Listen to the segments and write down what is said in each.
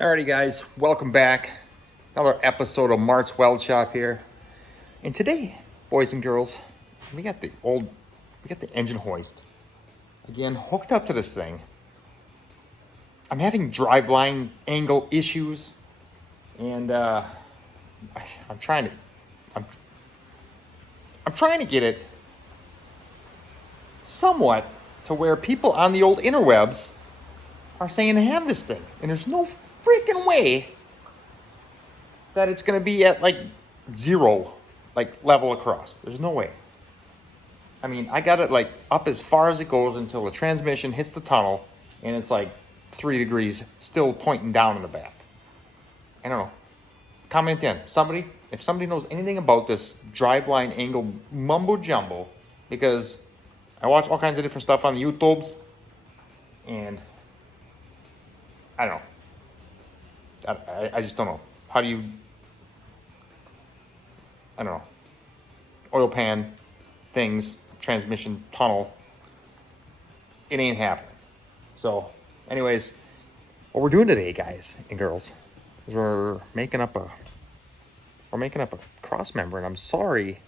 Alrighty guys, welcome back. Another episode of Mart's Weld Shop here. And today, boys and girls, we got the engine hoist. Again, hooked up to this thing. I'm having driveline angle issues. And I'm trying to get it somewhat to where people on the old interwebs are saying to have this thing. And there's no freaking way that it's going to be at like zero, like level across. There's no way. I mean, I got it like up as far as it goes until the transmission hits the tunnel, and it's like 3 degrees still pointing down in the back. I don't know. Comment in. If somebody knows anything about this driveline angle mumbo jumbo, because I watch all kinds of different stuff on the YouTubes, and I don't know. I just don't know. How do you, I don't know, oil pan things, transmission tunnel, it ain't happening. So anyways, what we're doing today, guys and girls, is we're making up a cross member. And I'm sorry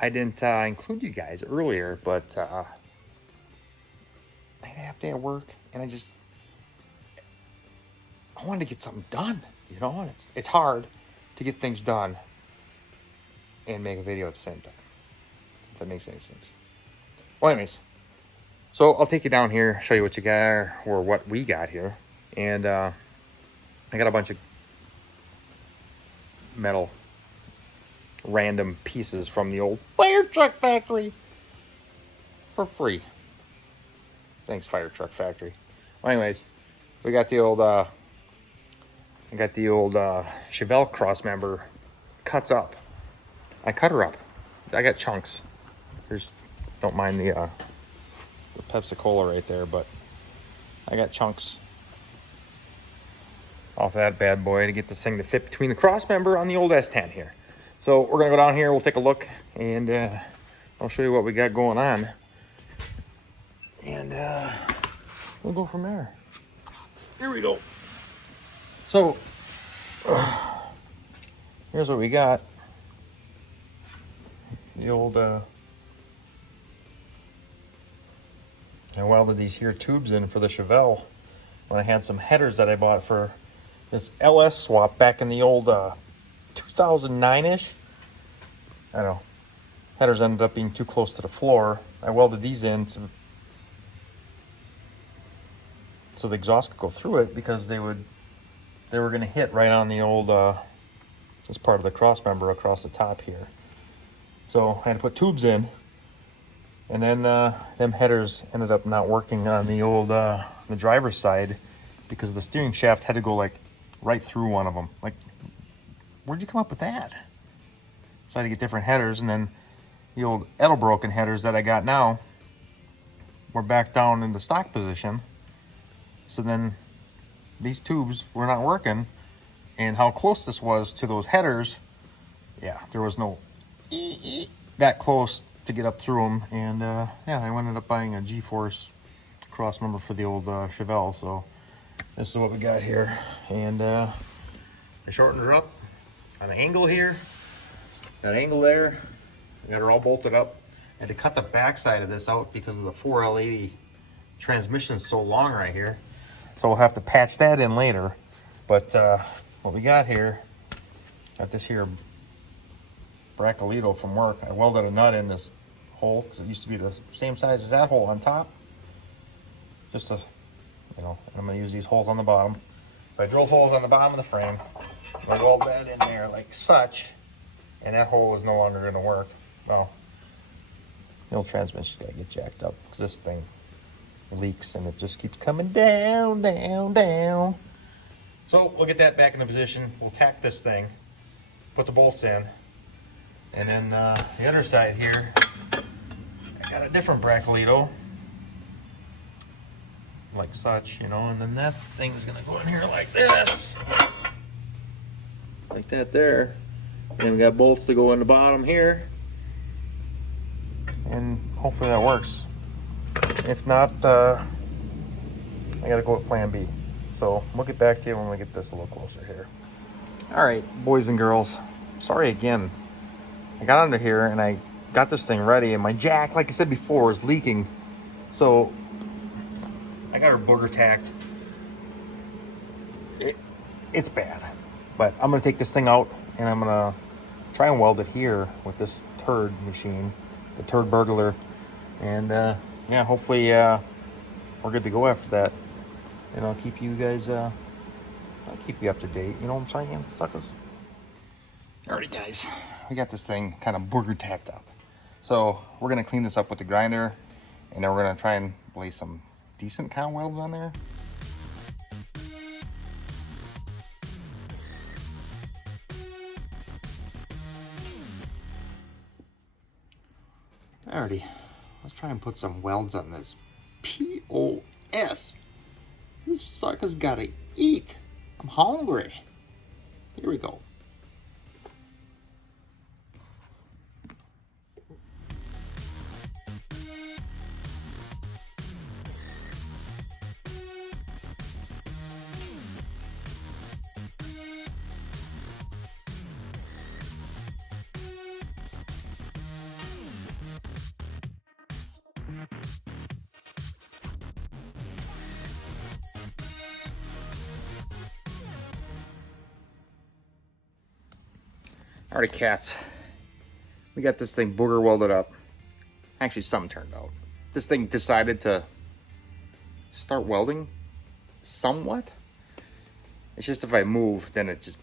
I didn't include you guys earlier, but I had a half day at work, and I wanted to get something done, you know, and it's hard to get things done and make a video at the same time, if that makes any sense. Well, anyways, so I'll take you down here, show you what you got, or what we got here. And I got a bunch of metal random pieces from the old fire truck factory for free. Thanks, fire truck factory. Well, anyways, we got the old Chevelle cross member cuts up. I cut her up. I got chunks. Don't mind the Pepsi Cola right there, but I got chunks off that bad boy to get this thing to fit between the cross member on the old S10 here. So we're gonna go down here. We'll take a look, and I'll show you what we got going on, and we'll go from there. Here we go. So, here's what we got. The old, I welded these here tubes in for the Chevelle when I had some headers that I bought for this LS swap back in the old 2009-ish. I don't know. Headers ended up being too close to the floor. I welded these in so the exhaust could go through it, because they were going to hit right on the old this part of the cross member across the top here. So I had to put tubes in, and then them headers ended up not working on the old the driver's side, because the steering shaft had to go like right through one of them. Like, where'd you come up with that? So I had to get different headers, and then the old Edelbroken headers that I got now were back down in the stock position. So then these tubes were not working, and how close this was to those headers, yeah, there was no that close to get up through them. And yeah, I ended up buying a G-Force cross member for the old Chevelle. So this is what we got here, and I shortened her up on the angle here, that angle there. I got her all bolted up. I had to cut the back side of this out because of the 4L80 transmission is so long right here. So we'll have to patch that in later. But what we got here, got this here Braccolito from work. I welded a nut in this hole because it used to be the same size as that hole on top. Just to, you know, I'm going to use these holes on the bottom. If I drill holes on the bottom of the frame, I'll weld that in there like such, and that hole is no longer going to work. Well, the old transmission's got to get jacked up because this thing leaks and it just keeps coming down, down, down. So we'll get that back into position. We'll tack this thing, put the bolts in, and then the other side here, I got a different Braccolito, like such, you know, and then that thing's gonna go in here like this, like that there. And we got bolts to go in the bottom here, and hopefully that works. If not, I gotta go with plan B. So we'll get back to you when we get this a little closer here. All right, boys and girls, sorry again. I got under here and I got this thing ready, and my jack, like I said before, is leaking. So I got her booger tacked. It's bad, but I'm gonna take this thing out and I'm gonna try and weld it here with this turd machine, the turd burglar, and yeah, hopefully we're good to go after that. And I'll keep you guys, I'll keep you up to date. You know what I'm saying, suckers? Alrighty, guys, we got this thing kind of booger tacked up. So we're gonna clean this up with the grinder, and then we're gonna try and lay some decent count welds on there. Alrighty, let's try and put some welds on this POS. This sucker's gotta eat. I'm hungry. Here we go. Alright, cats. We got this thing booger welded up. Actually, something turned out. This thing decided to start welding somewhat. It's just if I move, then it just...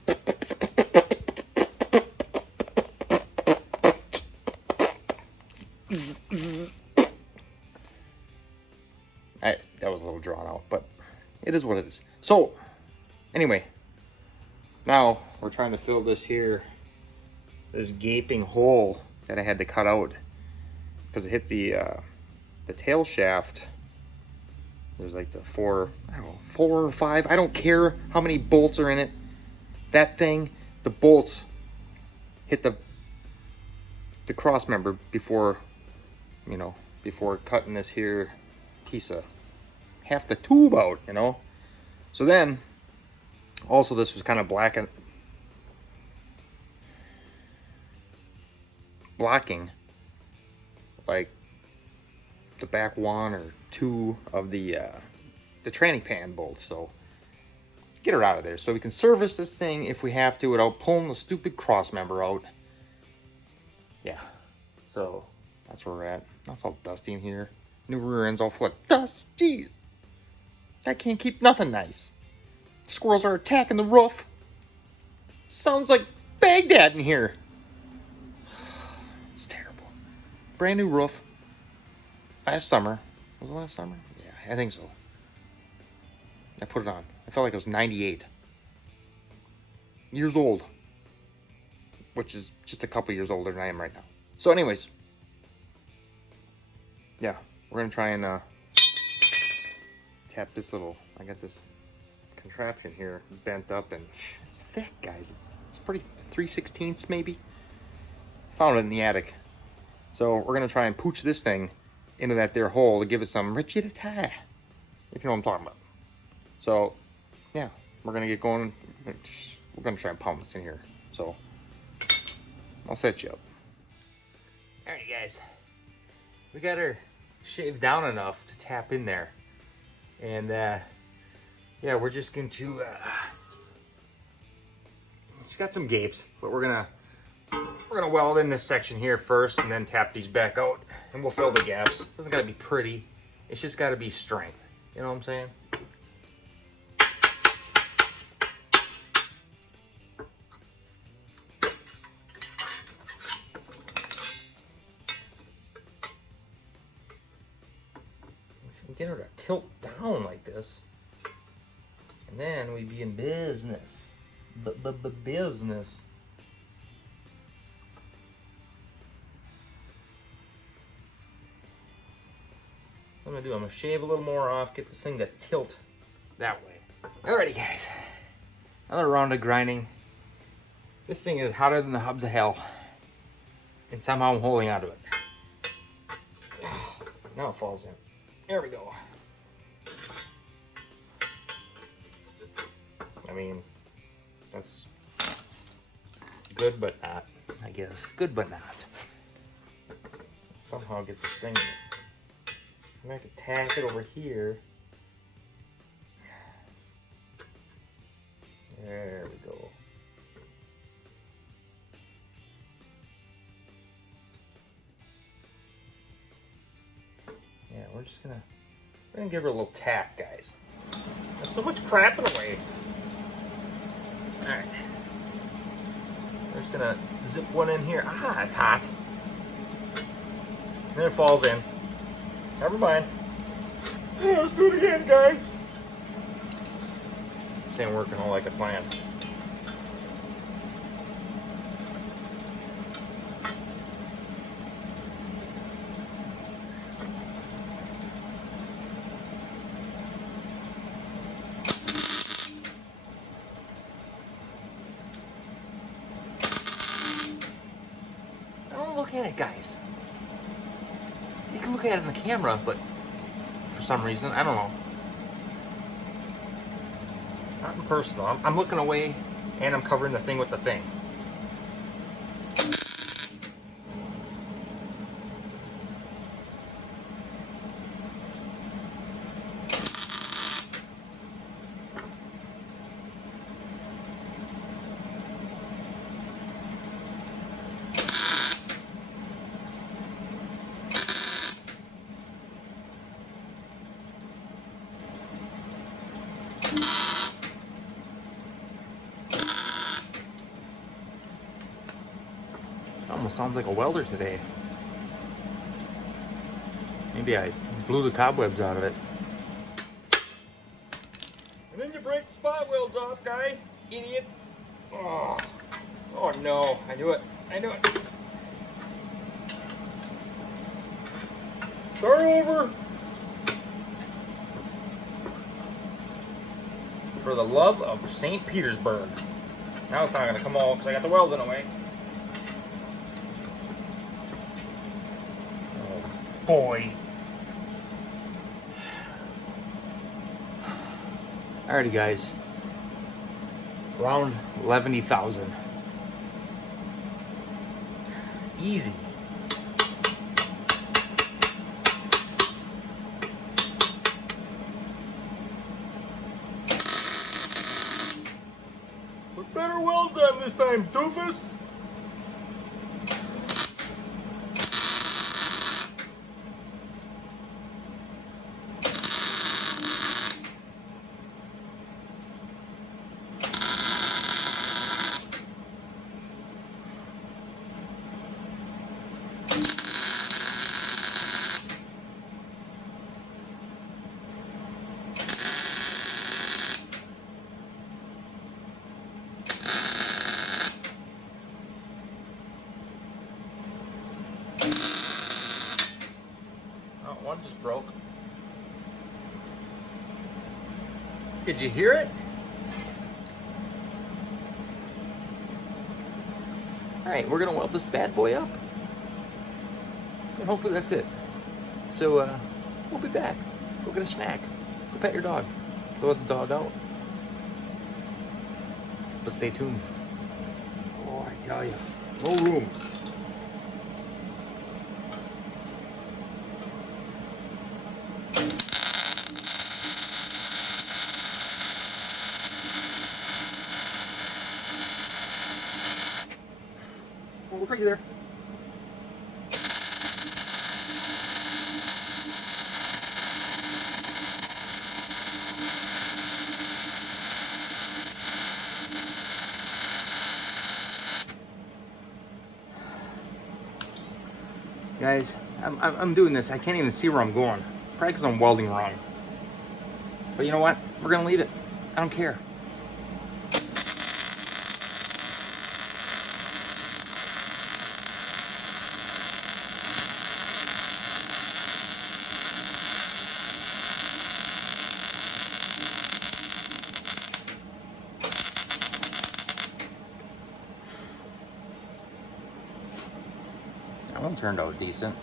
That was a little drawn out, but it is what it is. So, anyway, now we're trying to fill this gaping hole that I had to cut out because it hit the tail shaft. There's like the four or five, I don't care how many bolts are in it. That thing, the bolts hit the cross member before cutting this here piece of half the tube out, you know. So then also this was kind of blocking like the back one or two of the tranny pan bolts. So get her out of there so we can service this thing if we have to without pulling the stupid cross member out. Yeah, so that's where we're at. That's all dusty in here. New rear end's all full of dust. Jeez, I can't keep nothing nice. Squirrels are attacking the roof. Sounds like Baghdad in here. It's terrible. Brand new roof. Last summer. Was it last summer? Yeah, I think so. I put it on. I felt like it was 98 years old, which is just a couple years older than I am right now. So anyways, yeah, we're gonna try and tap this little, I got this contraption here bent up, and it's thick, guys. It's pretty 3/16 maybe. Found it in the attic. So we're gonna try and pooch this thing into that there hole to give it some rigidity, if you know what I'm talking about. So yeah, we're gonna get going. We're gonna try and pound this in here. So I'll set you up. All right, guys, we got her shaved down enough to tap in there, and yeah, we're just going to she's got some gapes, but we're gonna weld in this section here first and then tap these back out, and we'll fill the gaps. It doesn't gotta be pretty, it's just gotta be strength, you know what I'm saying? Get her to tilt down like this, and then we'd be in business. Business. What I'm gonna shave a little more off, get this thing to tilt that way. Alrighty, guys, another round of grinding. This thing is hotter than the hubs of hell, and somehow I'm holding onto it. Now it falls in. There we go. I mean, that's good, but not, I guess. Good, but not. Somehow get this thing. I'm gonna have to tack it over here. There we go. Yeah, we're gonna give her a little tack, guys. There's so much crapping away. All right. We're just gonna zip one in here. Ah, it's hot. And then it falls in. Never mind. Yeah, let's do it again, guys. This ain't working all like I planned. Don't look at it, guys. You can look at it in the camera, but for some reason, I don't know. Not in person though. I'm looking away and I'm covering the thing with the thing. Almost sounds like a welder today. Maybe I blew the cobwebs out of it. And then you break the spot welds off, guy. Idiot. Oh, oh no. I knew it. I knew it. Start over. For the love of St. Petersburg. Now it's not going to come all because I got the welds in the way. Boy. Alrighty, guys. Around 11,000. Easy. Put better weld on this time, doofus. One just broke. Did you hear it? Alright, we're gonna weld this bad boy up. And hopefully that's it. So, we'll be back. Go get a snack. Go pet your dog. Go let the dog out. But stay tuned. Oh, I tell you. No room. Oh, we're crazy there. Guys, I'm doing this. I can't even see where I'm going. Probably because I'm welding wrong. But you know what? We're gonna leave it. I don't care. That one turned out decent.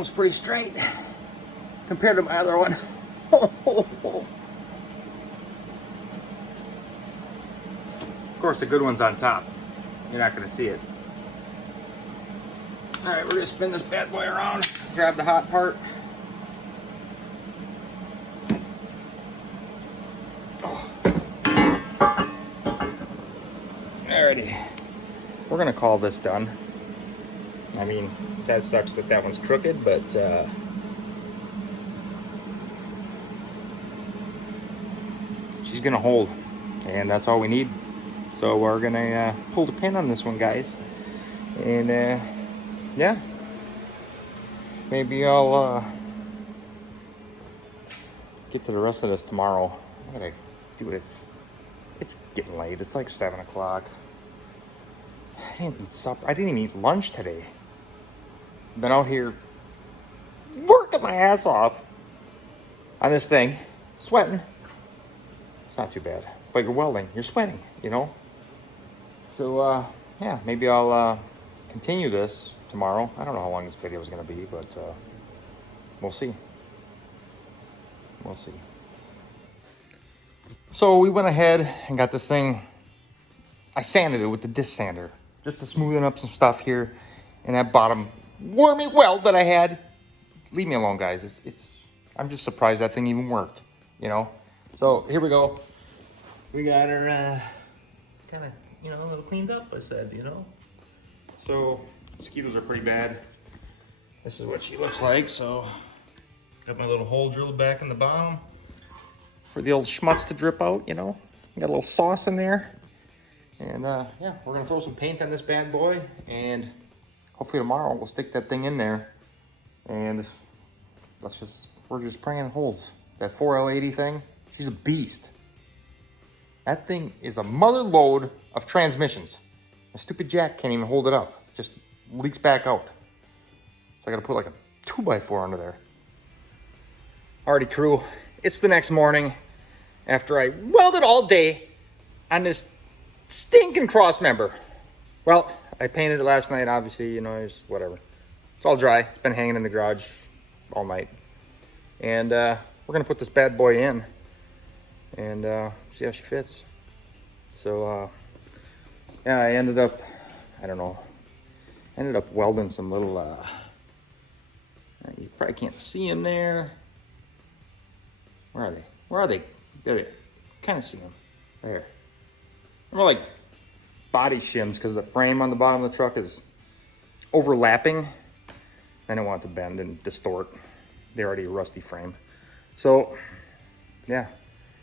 one's pretty straight compared to my other one. Of course, the good one's on top. You're not going to see it. All right, we're going to spin this bad boy around, grab the hot part. Oh. Alrighty, we're going to call this done. I mean, that sucks that that one's crooked, but she's going to hold, and that's all we need. So we're gonna pull the pin on this one, guys, and yeah, maybe I'll get to the rest of this tomorrow. I gotta do it. It's getting late. It's like 7 o'clock. I didn't eat supper. I didn't even eat lunch today. Been out here working my ass off on this thing, sweating. It's not too bad, but you're welding. You're sweating, you know. So, yeah, maybe I'll continue this tomorrow. I don't know how long this video is going to be, but we'll see. We'll see. So we went ahead and got this thing. I sanded it with the disc sander just to smoothen up some stuff here. And that bottom wormy weld that I had. Leave me alone, guys. I'm just surprised that thing even worked, you know. So here we go. We got her kind of, you know, a little cleaned up, I said, you know. So mosquitoes are pretty bad. This is what she looks like. So got my little hole drilled back in the bottom for the old schmutz to drip out, you know. Got a little sauce in there. And yeah, we're gonna throw some paint on this bad boy, and hopefully tomorrow we'll stick that thing in there. And we're just praying it holds. That 4L80 thing, she's a beast. That thing is a mother load of transmissions. A stupid jack can't even hold it up. It just leaks back out. So I gotta put like a 2x4 under there. Alrighty, crew. It's the next morning after I welded all day on this stinking cross member. Well, I painted it last night, obviously, you know, it's whatever. It's all dry. It's been hanging in the garage all night. And we're gonna put this bad boy in and see how she fits. So yeah, I ended up, I don't know, welding some little, you probably can't see them there. Where are they? Where are they? There they are. Kind of see them. There. They're more like body shims because the frame on the bottom of the truck is overlapping. I don't want it to bend and distort. They're already a rusty frame. So, yeah,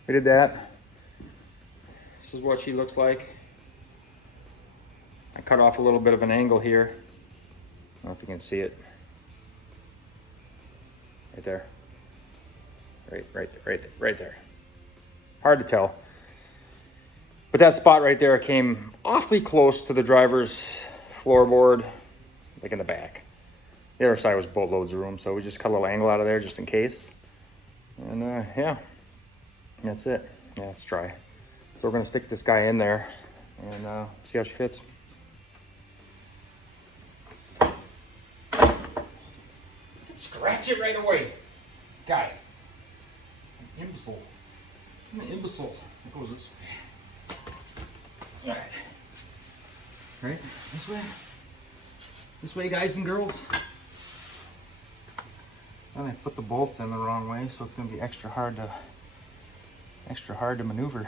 we did that. This is what she looks like. I cut off a little bit of an angle here. I don't know if you can see it. Right there. Right there. Hard to tell. But that spot right there came awfully close to the driver's floorboard, like in the back. The other side was boatloads of room, so we just cut a little angle out of there just in case. And yeah, that's it. Yeah, it's dry. So we're gonna stick this guy in there and see how she fits. Scratch it right away. Guy. Imbecile. I'm an imbecile. It goes this way. Alright. Right? This way. This way, guys and girls. And I put the bolts in the wrong way, so it's gonna be extra hard to maneuver.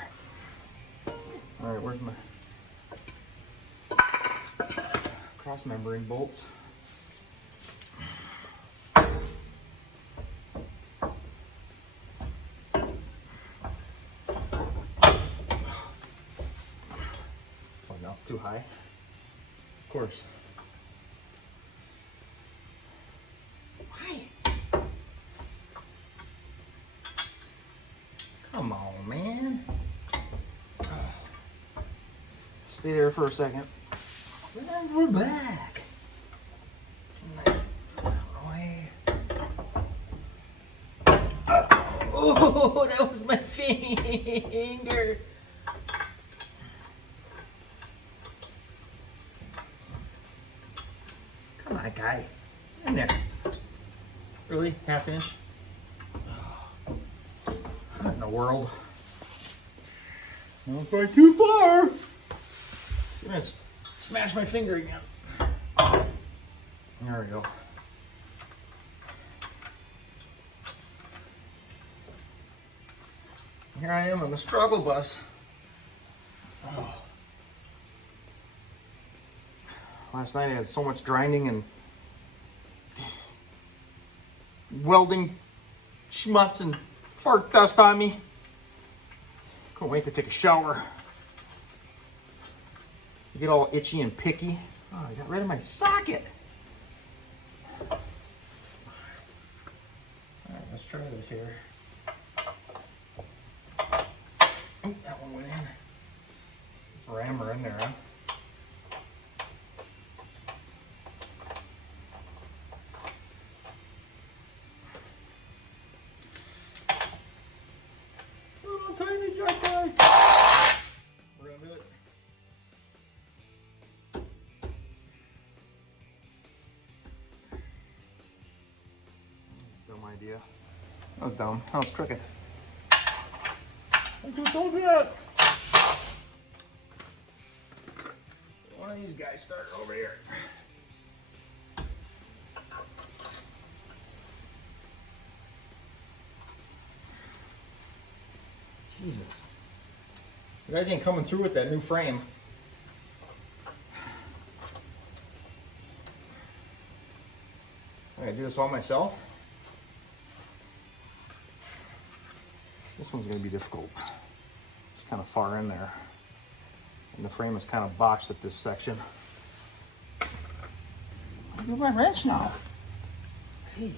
Alright, where's my cross membering bolts? Too high, of course. Why? Come on, man. Stay there for a second. And we're back. Oh, that was my finger. Come on, guy. In there. Really? Half inch? What in the world? Not going too far. I'm gonna smash my finger again. There we go. Here I am on the struggle bus. Oh. Last night I had so much grinding and welding schmutz and fart dust on me. Couldn't wait to take a shower. You get all itchy and picky. Oh, I got rid of my socket. Alright, let's try this here. Oh, that one went in. Rammer in there, huh? Oh, tiny jack guy. We're gonna do it. Dumb idea. That was dumb. That was crooked. I just told you that. One of these guys started over here. Jesus. You guys ain't coming through with that new frame. I gotta do this all myself. This one's gonna be difficult. It's kind of far in there. And the frame is kind of botched at this section. I do my wrench now. Jeez.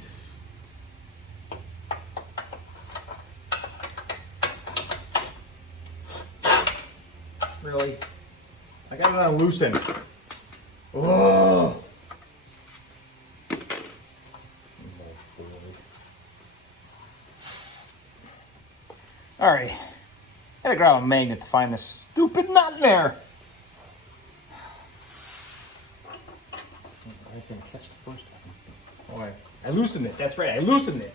Really? I got it on loose end. Oh! Alright. I gotta grab a magnet to find this stupid nut in there. I didn't catch the first one. Oh, I loosened it. That's right. I loosened it.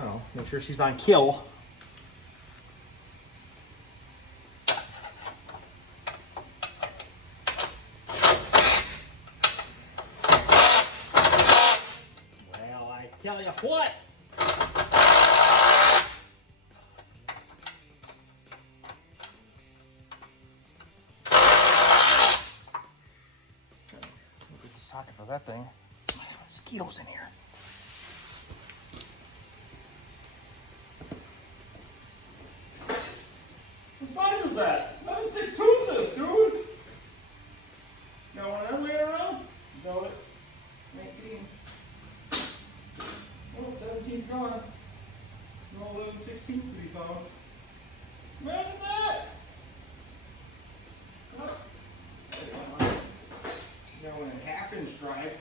Oh, make sure she's on kill. Well, I tell you what. Look at the socket for that thing. Mosquitoes in here. What size is that? 11/6 this, dude. Got one of them laying around? Got it. 19. Oh, 17's gone. No 11/16 to be found. Imagine that! Oh. Got one in half-inch drive.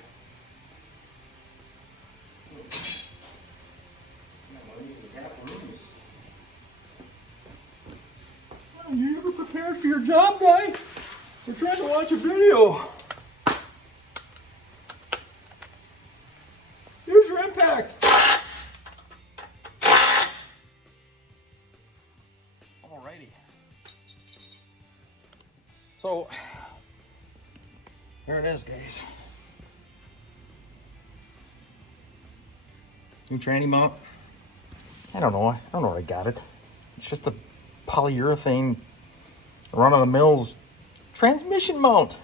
You ever prepared for your job, guy? We're trying to watch a video. Here's your impact. Alrighty. So, here it is, guys. New tranny mount. I don't know where I got it. It's just a polyurethane run-of-the-mills transmission mount.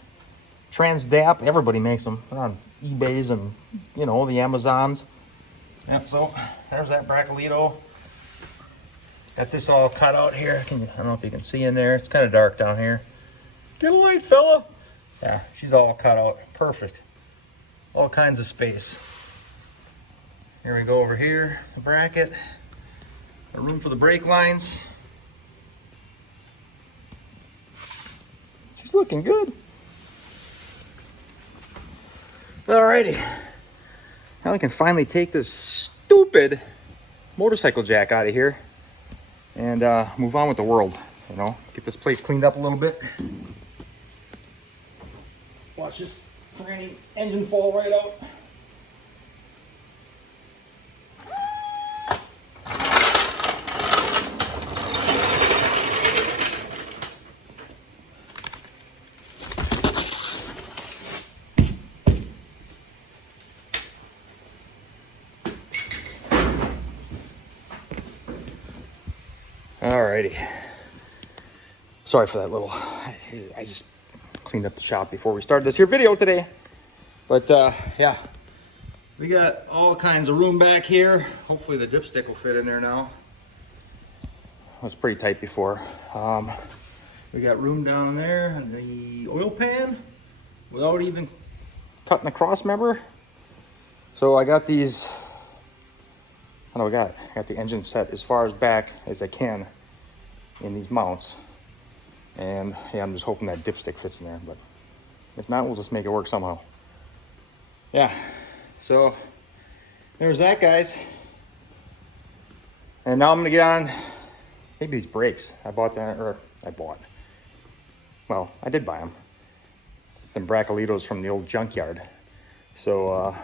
Transdap, everybody makes them. They're on eBays and, you know, the Amazons. Yep, so there's that Braccolito. Got this all cut out here. I don't know if you can see in there. It's kind of dark down here. Get a light, fella. Yeah, she's all cut out. Perfect. All kinds of space. Here we go over here, the bracket. A room for the brake lines. She's looking good. Alrighty. Now we can finally take this stupid motorcycle jack out of here and move on with the world. You know, get this place cleaned up a little bit. Watch this tranny engine fall right out. Alrighty. Sorry for that little, I just cleaned up the shop before we started this here video today. But yeah, we got all kinds of room back here. Hopefully the dipstick will fit in there now. It was pretty tight before. We got room down there in the oil pan without even cutting the cross member. So I got these, what do I got? I got the engine set as far as back as I can in these mounts. And yeah, I'm just hoping that dipstick fits in there, but if not, we'll just make it work somehow. Yeah, so there's that, guys. And now I'm gonna get on maybe these brakes. I did buy them. Them Bracolitos from the old junkyard. So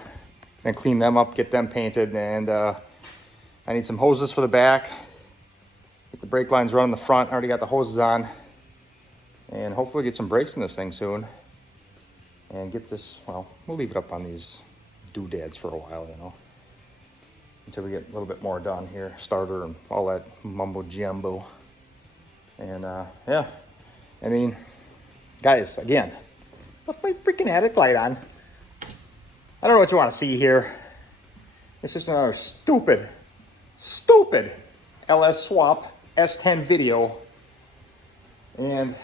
then clean them up, get them painted, and I need some hoses for the back. Get the brake lines running in the front. I already got the hoses on. And hopefully get some brakes in this thing soon. And get this, well, we'll leave it up on these doodads for a while, you know. Until we get a little bit more done here. Starter and all that mumbo jumbo. And yeah, I mean, guys, again, what's my freaking attic light on? I don't know what you want to see here. It's just another stupid LS swap S10 video. And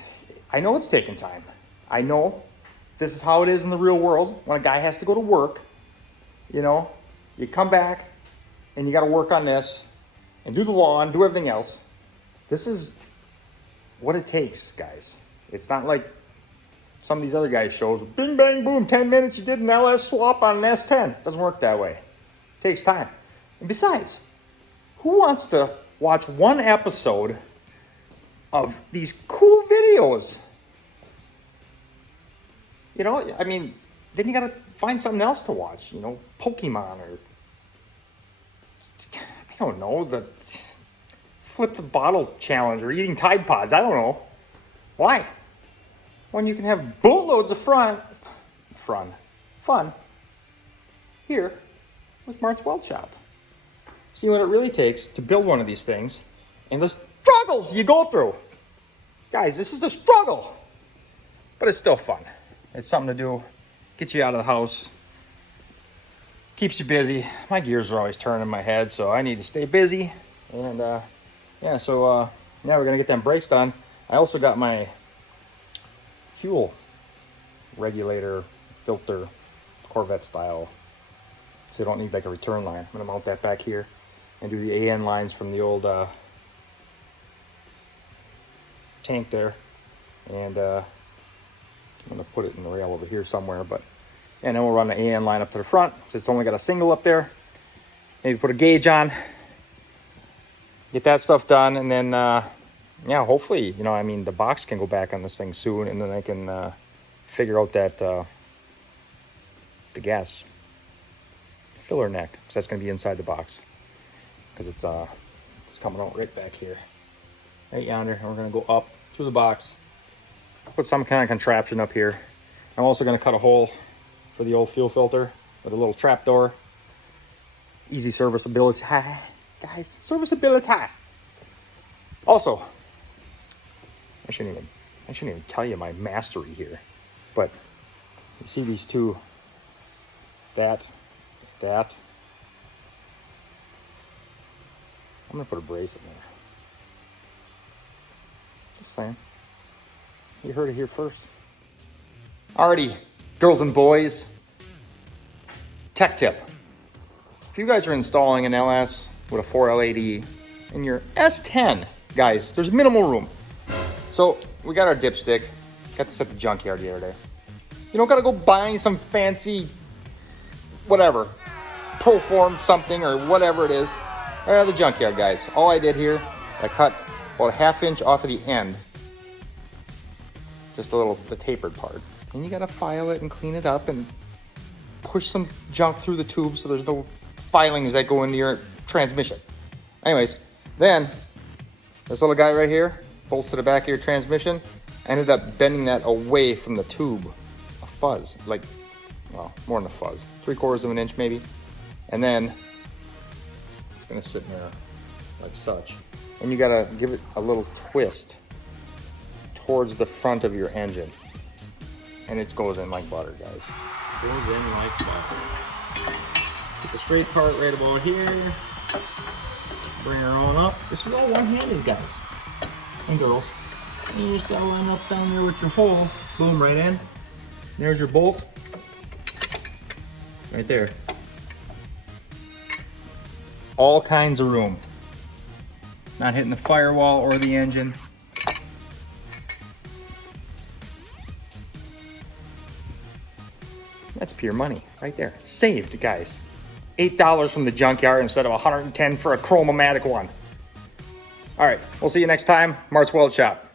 I know it's taking time. I know this is how it is in the real world when a guy has to go to work. You know, you come back and you got to work on this and do the lawn, do everything else. This is what it takes, guys. It's not like some of these other guys' shows. Bing, bang, boom, 10 minutes, you did an LS swap on an S10. It doesn't work that way. It takes time. And besides, who wants to watch one episode of these cool videos? You know, I mean, then you gotta find something else to watch, you know, Pokemon or, I don't know, the flip the bottle challenge or eating Tide Pods, I don't know. Why? When you can have boatloads of fun here with Mark's Weld Shop. See what it really takes to build one of these things and the struggles you go through. Guys, this is a struggle, but it's still fun. It's something to do, gets you out of the house, keeps you busy. My gears are always turning in my head, so I need to stay busy. And yeah, so now we're gonna get them brakes done. I also got my fuel regulator, filter, Corvette style, so you don't need like a return line. I'm gonna mount that back here and do the AN lines from the old tank there, and I'm gonna put it in the rail over here somewhere, but and then we'll run the AN line up to the front. So it's only got a single up there. Maybe put a gauge on, get that stuff done, and then yeah, hopefully, you know, I mean, the box can go back on this thing soon, and then I can figure out that the gas filler neck, because that's gonna be inside the box, because it's coming out right back here, right yonder, and we're gonna go up through the box, put some kind of contraption up here. I'm also gonna cut a hole for the old fuel filter with a little trap door. Easy serviceability, guys, serviceability. Also, I shouldn't even tell you my mastery here, but you see these two, that. I'm gonna put a brace in there. Just saying. You heard it here first. Alrighty, girls and boys. Tech tip. If you guys are installing an LS with a 4L80 in your S10, guys, there's minimal room. So we got our dipstick. Got this at the junkyard the other day. You don't gotta go buying some fancy, whatever, Proform something or whatever it is. Right out of the junkyard, guys. All I did here, I cut about a 1/2 inch off of the end. Just the tapered part. And you gotta file it and clean it up and push some junk through the tube so there's no filings that go into your transmission. Anyways, then this little guy right here bolts to the back of your transmission. I ended up bending that away from the tube. A fuzz, like, well, more than a fuzz. 3/4 of an inch maybe. And then it's gonna sit in there like such. And you gotta give it a little twist towards the front of your engine. And it goes in like butter, guys. Goes in like butter. Get the straight part right about here. Bring her on up. This is all one-handed, guys and girls. And you just gotta line up down there with your hole. Boom, right in. There's your bolt. Right there. All kinds of room. Not hitting the firewall or the engine. That's pure money right there. Saved, guys. $8 from the junkyard instead of $110 for a Chromomatic one. All right, we'll see you next time. Mart's Weld Shop.